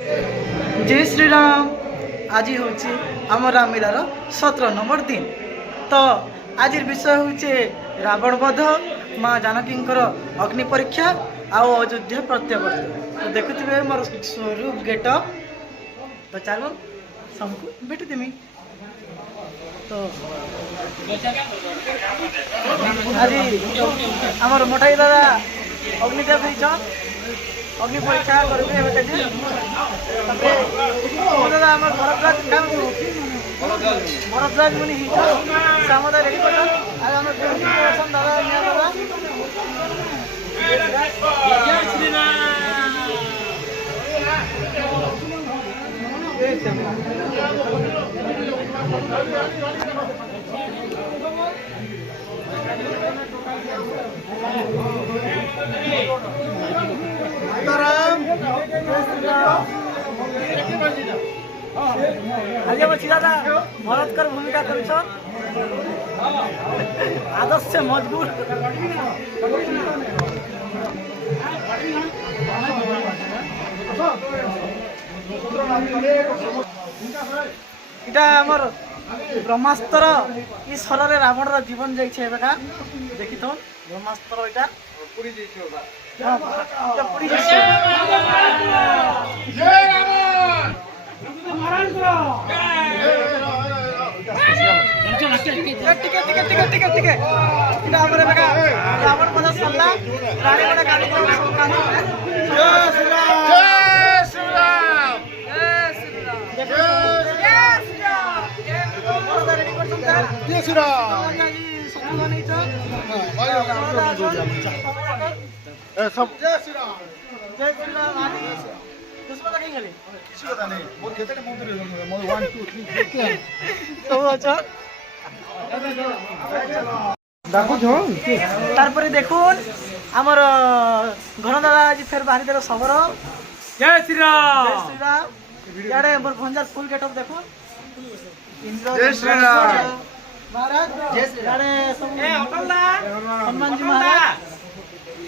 जय श्री राम। आज हूँ आम रामलीलार 17 नंबर दिन। तो आज विषय हूँ रावण वध, माँ जानकी अग्नि परीक्षा आउ अयोध्या प्रत्यावर्तन। तो देखुए मोर स्वरूप गेटअप। तो चलो सबको भेटी देमी। तो आज आमर मोटाई दादा अग्निदेव अग्नि परीक्षा करेंगे दादा आम भरद्वाज काम भरद्वाज मुनि सामदा रेडी कर दादा दादा आज हम दादा भरतकर भूमिका कर आदर्श से मजबूर इटा आमर ब्रह्मास्त्र ई सर रावण जीवन जाइए देखी तो ब्रह्मास्त्र इटा रावण मजा सरला रानी बड़ा गाड़ी देखुन आमर घन दादा आज फेर बाहरी देर खबर। जय श्री राम। जय श्री राम। यारे मोर भंजार फुल गेटअप देखुन। जय श्री राम महाराज। जय श्री राम। यारे सब हनुमान जी महाराज।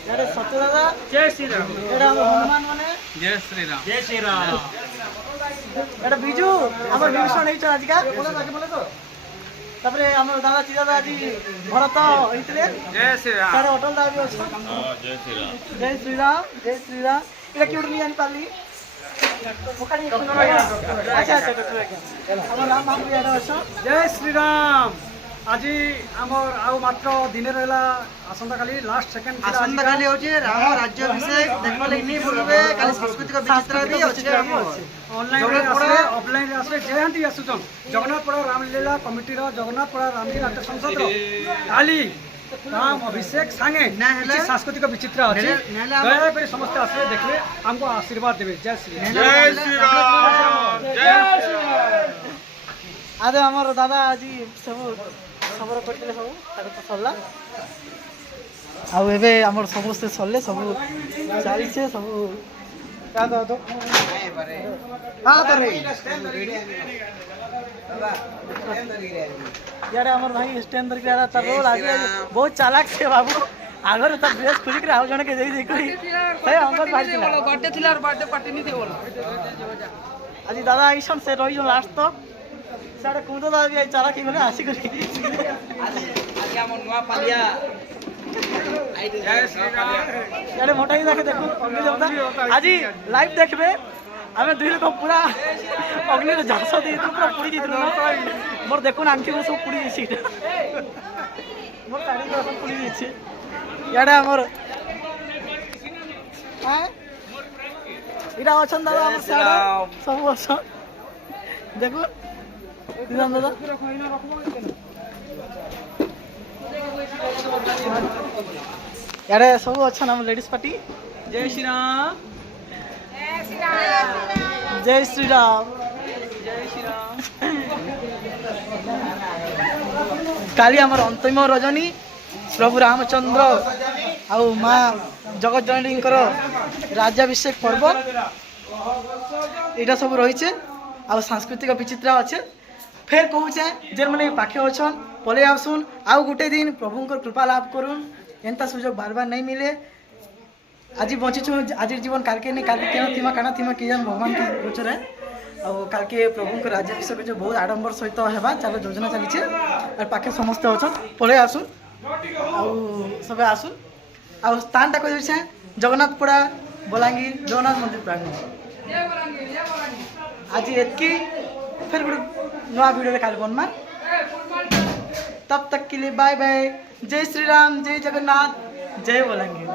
यारे सत्य दादा। जय श्री राम। एडा हनुमान माने। जय श्री राम। जय श्री राम। एडा बिजू हमर विभीषण नहीं छ आज का बोले तो तबरे हमर दादा सीधा दादी भरत होइतले। जय श्री राम। सारे होटल दाबी अछि। जय श्री राम। जय श्री राम। जय श्री राम। एडा क्यों नहीं आनी पाली मुखानी अच्छा अच्छा तो हमर राम बाबू यार अछि। जय श्री राम। आज आमर आउ मात्र दिन रहला आसंता काली लास्ट सेकंड आसंता काली होचे राम राज्याभिषेक देखबा लागि नहीं बोलबे काली सांस्कृतिक विचित्र भी अछि। ऑनलाइन रे आसले ऑफलाइन रे आसले जे हंती आसुचन जगन्नाथपुरा रामलीला कमिटी रो जगन्नाथपुरा रामलीला नाट्य संसद रो काली राम अभिषेक सांगे किछि सांस्कृतिक विचित्र अछि। दया करे समस्त आसले देखबे हमको आशीर्वाद देबे। जय श्री राम। जय श्री राम। जय श्री राम। आज हमर दादा आज सब खबर करते सब ताको तो सरला आउ एबे हमर समस्त सरले सब चाली छे सब का दो तो हां तो रे दादा स्टैंड धरि रे यार हमर भाई स्टैंड धरि के तार रोल आगे बहुत चालाक छे बाबू। आगर त ड्रेस खुली के आउ जण के देई देखई हे हमर भाई थिला बर्थडे थिला और बर्थडे पार्टी नहीं दे बोला आज दादा आइसन से रही जो लास्ट तक साडे कुंदो दा भी चाला की गले आसी करी आज हम नुवा पालिया आई जय श्री राम। यारे मोटाई देखे देखो अग्नि देवता आज लाइव देखबे हमें दुई लोग पूरा अग्नि रे झांस दे पूरा पुड़ी दितलो मोर देखो आंखी में सब पुड़ी दिछि मोर साड़ी को सब पुड़ी दिछि। याडे हमर हां इरा अछन दादा हमर साडे सब अछन देखो दादा यारे सब अच्छा नाम लेडीज पार्टी। जय श्री राम। जय श्री राम। जय श्री राम। काली हमर अंतिम रजनी प्रभु रामचंद्र आउ माँ जगत जननी राज्याभिषेक पर्व यहाँ सब रही आ सांस्कृतिक विचित्र अच्छे। फेर कहूचे जे मैंने पाखे अच्छन पलि आसुन आउ गोटे दिन प्रभुंकर कृपा लाभ करुन एंता सुजोग बार बार नहीं मिले। आज बचिछु आज जीवन काल के नहीं काल के केना थिमा काना थिमा कि जान भगवान की गोचर है और काल के प्रभु को राज्याभिषेक जो बहुत आडंबर सहित हेबा चलो योजना चली और पाखे समस्त अच्छा पड़े आसुन सब आसुन आ स्थान टा कह जगन्नाथपड़ा बलांगीर जगन्नाथ मंदिर प्रांगण आज एतकी फिर गोटे नुआ वीडियो काल बनमा तब तक के लिए बाय बाय। जय श्री राम, जय जगन्नाथ, जय बलांगीर।